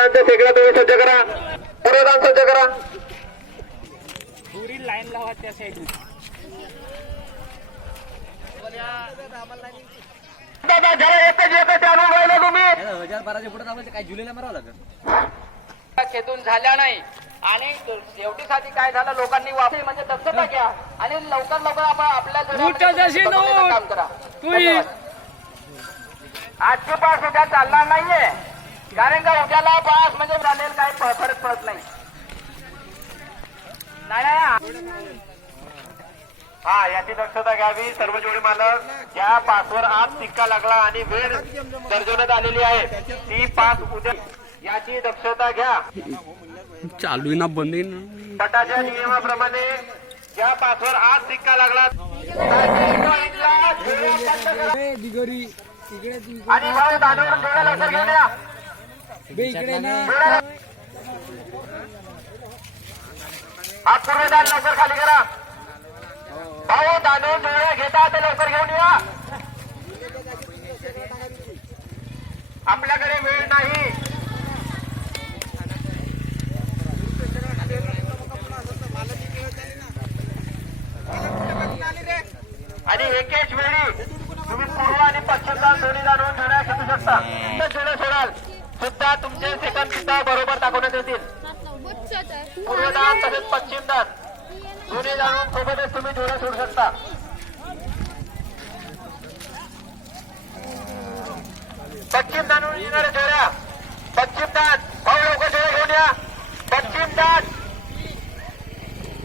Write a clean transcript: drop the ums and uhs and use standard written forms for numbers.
पूर्वदानच्या शेकडा तुम्ही सज्ज करा. पूर्वदान सज्ज करा. पुरी लाईन लावा त्या साईडला. दादा जरा एकच आणून राहिला तुम्ही. 2012 च्या पुढे काय जुलैला मारावं लागेल. खेतून झाल्या नाही आणि शेवटीसाठी काय झालं लोकांनी वापस म्हणजे दक्षता घ्या आणि लवकर लवकर आपण आपल्या काम करा. आजची पास उद्या चालणार नाहीये कारण का उद्याला पास म्हणजे चालेल काही फरक पडत नाही. हा याची दक्षता घ्यावी. सर्व जोडी मालक ज्या पासवर आज सिक्का लागला आणि वेळ दर्शवण्यात आलेली आहे ती पास उद्या याची दक्षता घ्या. चालू ना बंद ना गटाच्या नियमाप्रमाणे ज्या पासवर आज सिक्का लागला आणि भाऊ दानवर जोड्या लवकर घेऊन या. हा पूर्वदान लवकर खाली करा. भाऊ दानव जोड्या घेता ते लवकर घेऊन या. आपल्याकडे वेळ नाही. आणि एकेच वेळी तुम्ही पूर्व आणि पश्चिमदान दोन्ही जाणून जोड्या घेऊ शकता. जोड्या सोडाल सुद्धा तुमचे सेकंद सुद्धा बरोबर दाखवण्यात येतील. पूर्वदान तसेच पश्चिमदान दोन्ही जाणून सोबतच तुम्ही जोड्या सोडू शकता. पश्चिमदान येणाऱ्या जोड्या पश्चिमदान भाऊ लवकर जोड्या घेऊन या. पश्चिमदान